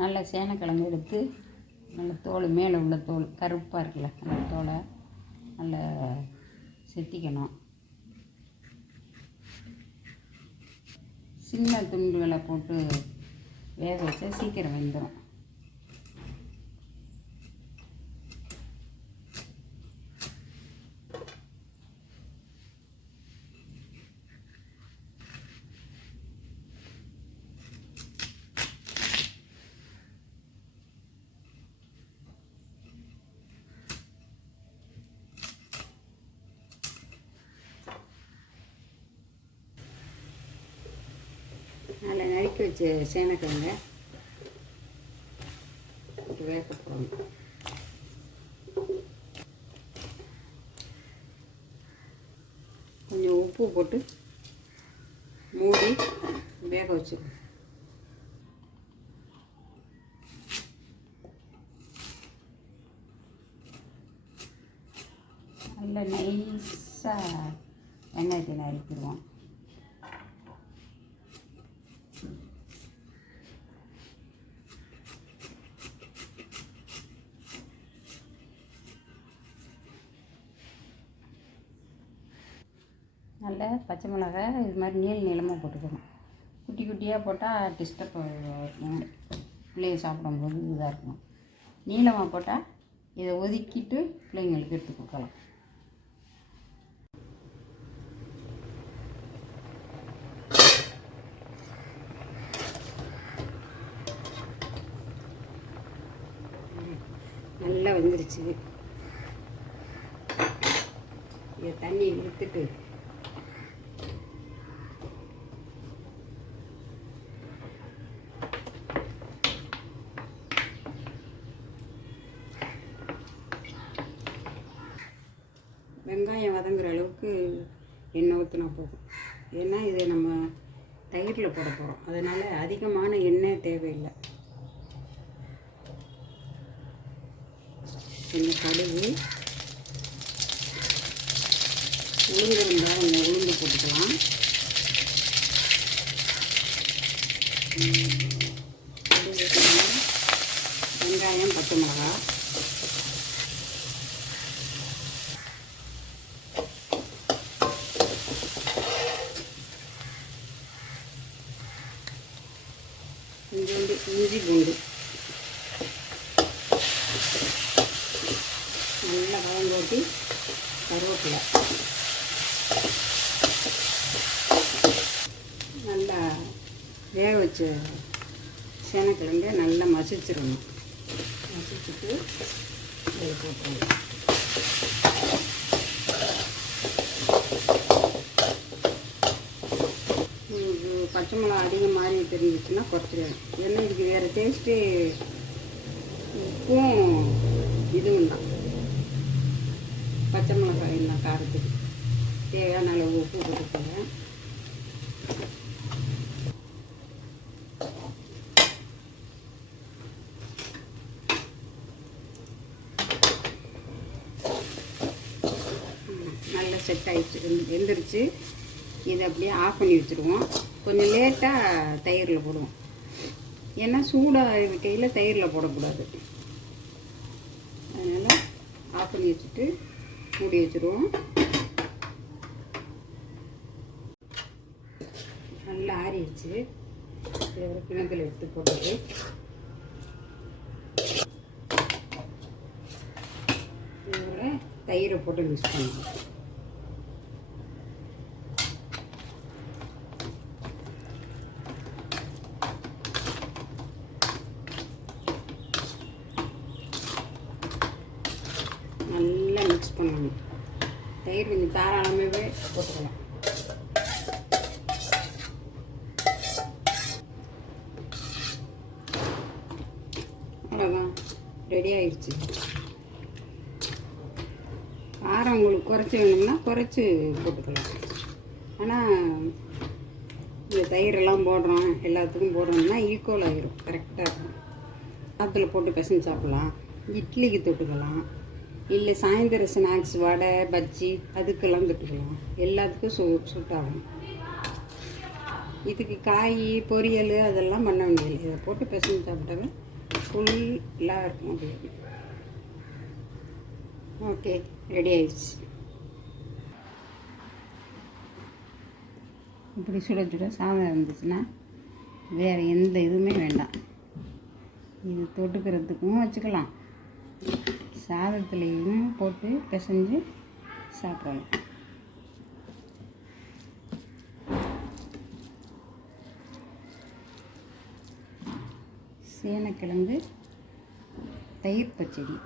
நல்ல சேனக்கிழங்கு எடுத்து நல்ல தோல் மேலே உள்ள தோல் கருப்பாக இருக்குல்ல அந்த தோலை நல்லா செத்திக்கணும். சின்ன துண்டுகளை போட்டு வேக வச்சா சீக்கிரம் வெந்துடும். நல்லா நறுக்கி வச்ச சேனக்கிழங்க வேக போடணும். கொஞ்சம் உப்பு போட்டு மூடி வேக வச்சுக்கணும். நல்லா நைஸாக வெங்காயத்தை நறுக்கிடுவோம். நல்ல பச்சை மிளகாய் இது மாதிரி நீளமாக போட்டுக்கணும். குட்டி குட்டியாக போட்டால் டிஸ்டர்ப் இருக்கும், பிள்ளைங்க சாப்பிடும்போது இதாக இருக்கணும். நீளமாக போட்டால் இதை ஒதுக்கிட்டு பிள்ளைங்களுக்கு எடுத்து கொடுக்கலாம். நல்லா வந்துருச்சு. இதை தண்ணி இழுத்துட்டு வெங்காயம் வதங்குற அளவுக்கு எண்ணெய் ஊற்றினா போதும். ஏன்னா இதை நம்ம தயிரில் போட போகிறோம், அதனால் அதிகமான எண்ணெய் தேவையில்லை. கொஞ்சம் கடுகு, உளுந்து இருந்தால் கொஞ்சம் உளுந்து போட்டுக்கலாம். வெங்காயம், பச்சை மிளகாய், கொஞ்சோண்டு இஞ்சி பூண்டு நல்லா வதங்கோட்டி கருவேப்பிலை நல்லா வேக வச்ச சேனக்கிழங்க நல்லா மசிச்சிடணும். மசிச்சுட்டு அதை போட்டுருவோம். பச்சை மிளகா அதிகம் மாதிரி தெரிஞ்சிச்சுன்னா குறைச்சிடுவேன். ஏன்னா இதுக்கு வேறு டேஸ்ட்டு உப்பும் இதுவும் தான். பச்சை மிளகாய் தான் காரத்துக்கு தேவையான அளவு உப்பு போட்டுக்கோங்க. நல்லா செட் ஆகிடுச்சு, வெந்துருச்சு. இதை அப்படியே ஆஃப் பண்ணி வச்சுருவோம். கொஞ்சம் லேட்டாக தயிரில் போடுவோம், ஏன்னா சூடாக இருக்கையில் தயிரில் போடக்கூடாது. அதனால் ஆஃப் பண்ணி வச்சுட்டு மூடி வச்சுருவோம். நல்லா ஆறிடுச்சு. இதை ஒரு கிணத்துல எடுத்து போட்டுட்டு இதோட தயிரை போட்டு மிக்ஸ் பண்ணுவோம். நல்லா மிக்ஸ் பண்ணணும். தயிர் கொஞ்சம் தாராளமாகவே போட்டுக்கலாம். அவ்வளோதான், ரெடி ஆயிடுச்சு. காரம் உங்களுக்கு குறைச்சி வேணும்னா குறைச்சி போட்டுக்கலாம். ஆனால் இந்த தயிரெல்லாம் போடுறோம், எல்லாத்துக்கும் போடுறோம்னா ஈக்குவல் ஆகிரும், கரெக்டாக இருக்கும். சாதத்தில் போட்டு பிசைஞ்சு சாப்பிட்லாம், இட்லிக்கு தொட்டுக்கலாம், இல்லை சாயந்தர ஸ்நாக்ஸ் வடை பஜ்ஜி அதுக்கெல்லாம் தொட்டுக்கலாம். எல்லாத்துக்கும் சூட் ஆகும். இதுக்கு காய் பொரியல் அதெல்லாம் பண்ண வேண்டியதில்லை. இதை போட்டு பிசைஞ்சு சாப்பிட்டாவே ஃபுல்லாக இருக்கும். அப்படியே ஓகே, ரெடி ஆயிடுச்சு. இப்படி சுட சுட சாதம் இருந்துச்சுன்னா வேறு எந்த இதுவுமே வேண்டாம். இது தொட்டுக்கிறதுக்கும் வச்சுக்கலாம், சாதத்துலேயும் போட்டு பிசைஞ்சு சாப்பிடலாம். சேனக்கிழங்கு தயிர் பச்சடி.